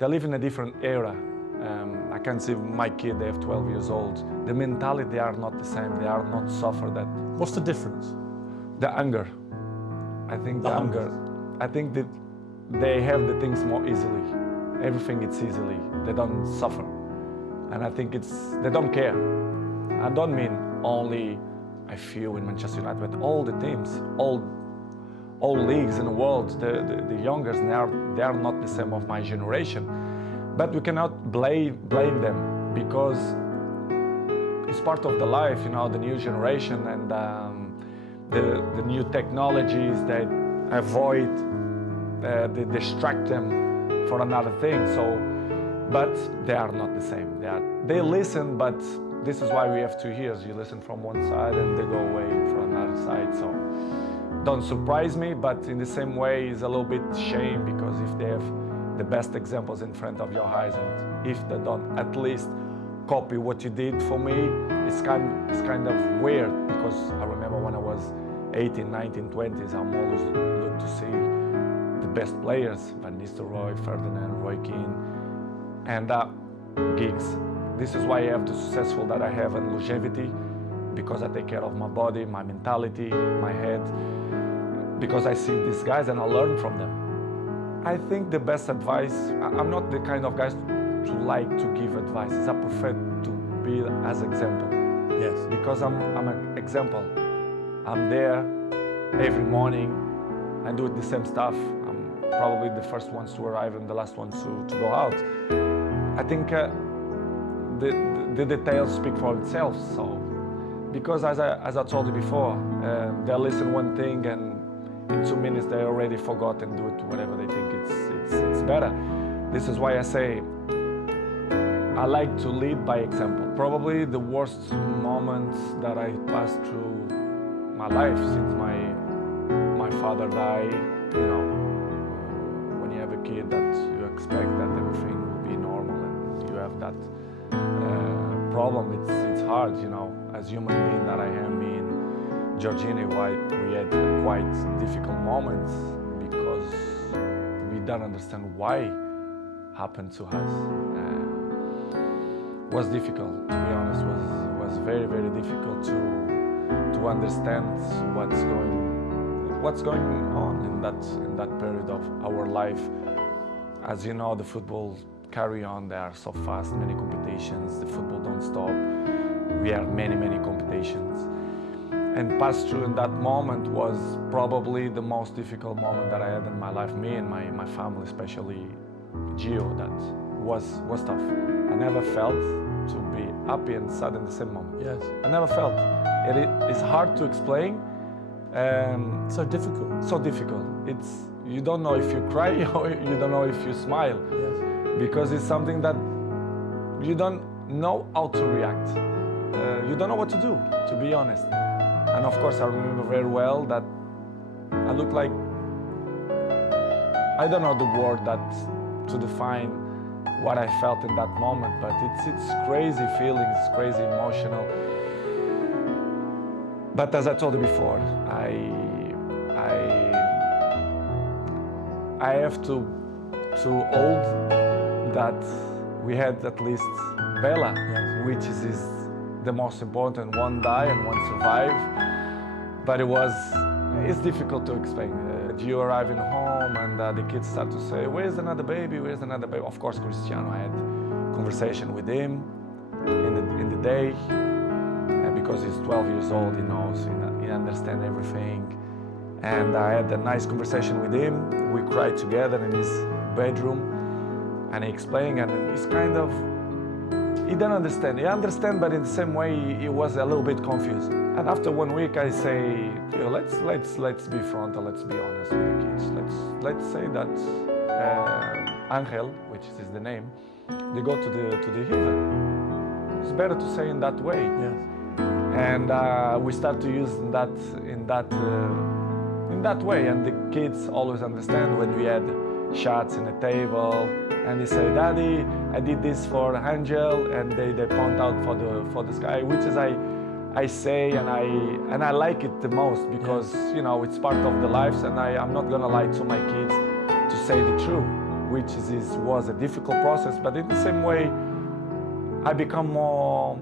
they live in a different era. I can see my kid, they have 12 years old. The mentality, they are not the same. They are not suffer that. What's the difference? The anger. I think the anger. I think that they have the things more easily. Everything it's easily. They don't suffer. And I think they don't care. I don't mean only I feel in Manchester United, but all the teams, all leagues in the world, the youngers, they are not the same of my generation. But we cannot blame them because it's part of the life, you know, the new generation and the new technologies that avoid, they distract them for another thing. So, but they are not the same. They listen, but this is why we have 2 years. You listen from one side and they go away for another side. So don't surprise me, but in the same way, it's a little bit shame because if they have the best examples in front of your eyes and if they don't at least copy what you did for me, it's kind of weird because I remember when I was 18, 19, 20s, I'm always looked to see the best players, Van Nistelrooy, Ferdinand, Roy Keane, and Giggs. This is why I have the successful that I have and longevity, because I take care of my body, my mentality, my head, because I see these guys and I learn from them. I think the best advice, I'm not the kind of guys to like to give advice. I prefer to be as example. Yes. Because I'm an example. I'm there every morning and do the same stuff. I'm probably the first ones to arrive and the last ones to go out. I think the details speak for themselves. So, because as I told you before, they listen one thing and in 2 minutes they already forgot and do it whatever they think it's better. This is why I say I like to lead by example. Probably the worst moments that I passed through my life since my father died. You know, when you have a kid that you expect that everything will be normal and you have that problem, it's hard, you know, as human being that I am, me and Georgina, why we had quite difficult moments because we don't understand why happened to us. Was difficult, to be honest, was very, very difficult to understand what's going on in that period of our life. As you know, the football carry on, they are so fast, many competitions, the football don't stop. We have many competitions. And pass through in that moment was probably the most difficult moment that I had in my life, me and my family, especially Gio, that was tough. I never felt to be happy and sad in the same moment. Yes. I never felt. It's hard to explain. So difficult. So difficult. You don't know if you cry or you don't know if you smile. Yes. Because it's something that you don't know how to react. You don't know what to do, to be honest. And of course, I remember very well that I looked like, I don't know the word that to define what I felt in that moment, but it's crazy feelings, it's crazy emotional. But as I told you before, I have to hold that we had at least Bella, yes, which is the most important. One die and one survive, but it's difficult to explain. You arriving home and the kids start to say, "Where's another baby? Where's another baby?" Of course, Cristiano, I had conversation with him in the day, because he's 12 years old, he knows, he understands everything. And I had a nice conversation with him. We cried together in his bedroom, and he explained, and he's kind of, he didn't understand. He understand, but in the same way, he was a little bit confused. And after 1 week, I say, let's be frontal, let's be honest with the kids. Let's say that Angel, which is the name, they go to the heaven. It's better to say in that way. Yes. And we start to use in that way, and the kids always understand when we had shots in the table, and they say, "Daddy, I did this for Angel," and they point out for the sky, which is I say and I like it the most because, you know, it's part of the lives, and I'm not gonna lie to my kids to say the truth. which was a difficult process, but in the same way, I become more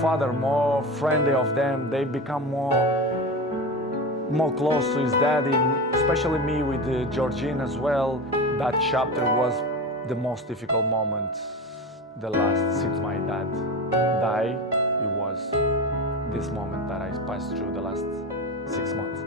father, more friendly of them. They become more close to his daddy, especially me with Georgine as well. That chapter was the most difficult moment, the last since my dad died. It was this moment that I passed through the last 6 months.